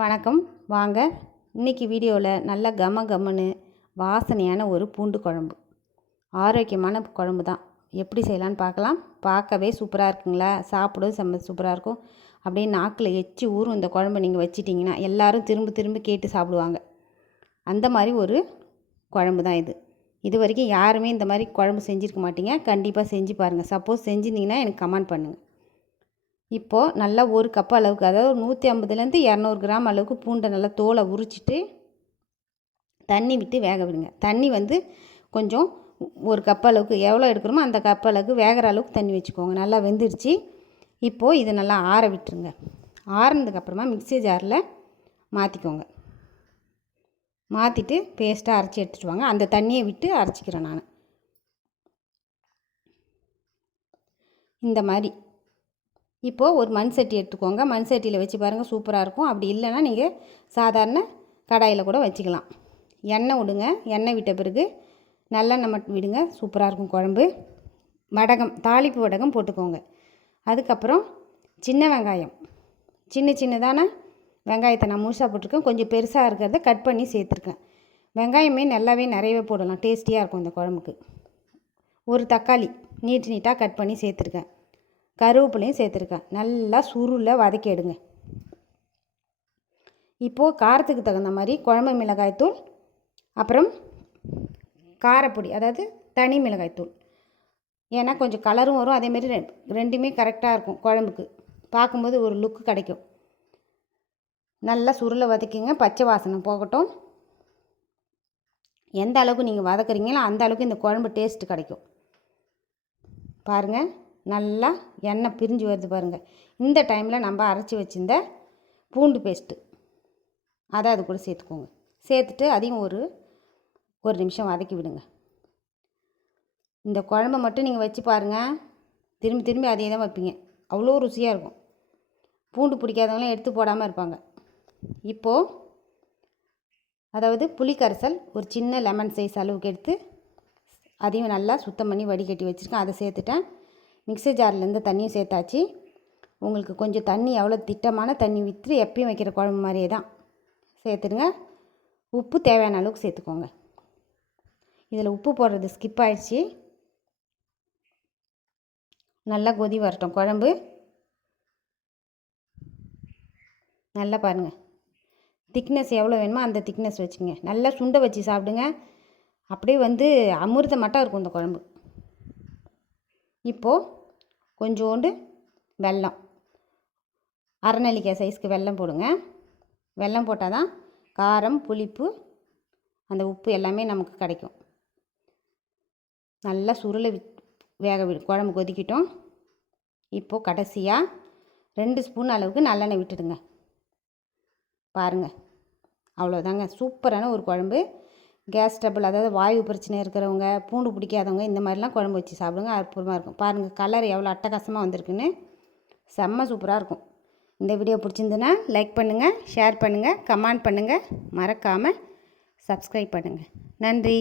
வணக்கம். வாங்க இன்னைக்கு வீடியோவில் நல்ல கம கமனு வாசனையான ஒரு பூண்டு குழம்பு. ஆரோக்கியமான குழம்பு தான். எப்படி செய்யலான்னு பார்க்கலாம். பார்க்கவே சூப்பராக இருக்குங்களா? சாப்பிடும் செம்ம சூப்பராக இருக்கும். அப்படியே நாக்கில் எச்சி ஊறும் இந்த குழம்பு நீங்கள் வச்சிட்டிங்கன்னா எல்லாரும் திரும்ப திரும்ப கேட்டு சாப்பிடுவாங்க. அந்த மாதிரி ஒரு குழம்பு தான் இது. இது வரைக்கும் யாருமே இந்த மாதிரி குழம்பு செஞ்சுருக்க மாட்டீங்க. கண்டிப்பாக செஞ்சு பாருங்கள் சப்போஸ் செஞ்சுருந்தீங்கன்னா எனக்கு கமெண்ட் பண்ணுங்கள் இப்போது நல்லா ஒரு கப் அளவுக்கு அதாவது நூற்றி ஐம்பதுலேருந்து இரநூறு கிராம் அளவுக்கு பூண்டை நல்லா தோலை உரிச்சிட்டு தண்ணி விட்டு வேக விடுங்க. தண்ணி வந்து கொஞ்சம் ஒரு கப் அளவுக்கு எவ்வளோ எடுக்கிறோமோ அந்த கப் அளவுக்கு வேகிற அளவுக்கு தண்ணி வச்சுக்கோங்க. நல்லா வெந்துடுச்சு இப்போது இதை நல்லா ஆற விட்டுருங்க. ஆறினதுக்கப்புறமா மிக்ஸி ஜாரில் மாற்றிக்கோங்க மாற்றிட்டு பேஸ்ட்டாக அரைச்சி எடுத்துகிட்டு வாங்க. அந்த தண்ணியை விட்டு அரைச்சிக்கிறேன் நான். இந்த மாதிரி. இப்போது ஒரு மண் சட்டி எடுத்துக்கோங்க. மண் சட்டியில் வச்சு பாருங்கள் சூப்பராக இருக்கும். அப்படி இல்லைன்னா நீங்கள் சாதாரண கடாயில் கூட வச்சுக்கலாம். எண்ணெய் விடுங்க. எண்ணெய் விட்ட பிறகு நல்லெண்ணெய் மட்டும் விடுங்க. சூப்பராக இருக்கும் குழம்பு. வடகம் தாளிப்பு வடகம் போட்டுக்கோங்க. அதுக்கப்புறம் சின்ன வெங்காயம். சின்ன சின்னதான வெங்காயத்தை நான் முழுசாக போட்டிருக்கேன். கொஞ்சம் பெருசாக இருக்கிறத கட் பண்ணி சேர்த்துருக்கேன். வெங்காயமே நல்லாவே நிறையவே போடலாம். டேஸ்டியாக இருக்கும் இந்த குழம்புக்கு. ஒரு தக்காளி நீட்டு நீட்டாக கட் பண்ணி சேர்த்துருக்கேன். கருவேப்பிலையும் சேர்த்துருக்கேன். நல்லா சுருள வதக்கிடுங்க இப்போது காரத்துக்கு தகுந்த மாதிரி குழம்பு மிளகாய்த்தூள் அப்புறம் காரப்பொடி அதாவது தனி மிளகாய்த்தூள் ஏன்னா கொஞ்சம் கலரும் வரும். அதேமாரி ரெ ரெண்டுமே கரெக்டாக இருக்கும் குழம்புக்கு. பார்க்கும்போது ஒரு லுக்கு கிடைக்கும். நல்லா சுருளை வதக்கிங்க. பச்சை வாசனை போகட்டும். எந்த அளவுக்கு நீங்கள் வதக்குறீங்களோ அந்த அளவுக்கு இந்த குழம்பு டேஸ்ட்டு கிடைக்கும். பாருங்கள் நல்லா எண்ணெய் பிரிஞ்சு வருது பாருங்கள் இந்த டைமில் நம்ம அரைச்சி வச்சிருந்த பூண்டு பேஸ்ட்டு அதை அது கூட சேர்த்துக்கோங்க. சேர்த்துட்டு அதையும் ஒரு ஒரு நிமிஷம் வதக்கி விடுங்க. இந்த குழம்ப மட்டும் நீங்கள் வச்சு பாருங்கள் திரும்பி திரும்பி அதே தான் வைப்பீங்க. அவ்வளோ ருசியாக இருக்கும். பூண்டு பிடிக்காதவங்களாம் எடுத்து போடாமல் இருப்பாங்க. இப்போது அதாவது புளி கரைசல் ஒரு சின்ன லெமன் சைஸ் அளவுக்கு எடுத்து அதையும் நல்லா சுத்தம் பண்ணி வடிகட்டி வச்சுருக்கேன். அதை சேர்த்துட்டேன். மிக்சர் ஜார்லேருந்து தண்ணியும் சேர்த்தாச்சு. உங்களுக்கு கொஞ்சம் தண்ணி எவ்வளோ திட்டமான தண்ணி விற்று எப்பயும் வைக்கிற குழம்பு மாதிரியே தான். சேர்த்துடுங்க. உப்பு தேவையான அளவுக்கு சேர்த்துக்கோங்க. இதில் உப்பு போடுறது ஸ்கிப் ஆயிடுச்சு. நல்லா கொதி வரட்டும் குழம்பு. நல்லா பாருங்கள் திக்னஸ் எவ்வளோ வேணுமோ அந்த திக்னஸ் வச்சுங்க நல்லா சுண்டை வச்சு சாப்பிடுங்க. அப்படியே வந்து அமிர்தம் மட்டும் இருக்கும் இந்த குழம்பு. இப்போது கொஞ்சோண்டு வெல்லம். அரைநெல்லிக்காய் சைஸ்க்கு வெல்லம் போடுங்க. வெல்லம் போட்டால் தான் காரம் புளிப்பு அந்த உப்பு எல்லாமே நமக்கு கிடைக்கும். நல்லா சுருளை வி வேக விடு குழம்பு கொதிக்கிட்டோம். இப்போது கடைசியாக ரெண்டு ஸ்பூன் அளவுக்கு நல்லெண்ணெய் விட்டுடுங்க. பாருங்கள் அவ்வளோதாங்க சூப்பரான ஒரு குழம்பு. கேஸ் ட்ரபிள் அதாவது வாயு பிரச்சனை இருக்கிறவங்க பூண்டு பிடிக்காதவங்க இந்த மாதிரிலாம் குழம்பு வச்சு சாப்பிடுங்க அற்புதமாக இருக்கும். பாருங்கள் கலர் எவ்வளோ அட்டகாசமாக வந்திருக்குன்னு. செம்ம சூப்பராக இருக்கும். இந்த வீடியோ பிடிச்சிருந்துன்னா லைக் பண்ணுங்கள் ஷேர் பண்ணுங்கள் கமெண்ட் பண்ணுங்கள் மறக்காமல் சப்ஸ்கிரைப் பண்ணுங்கள் நன்றி.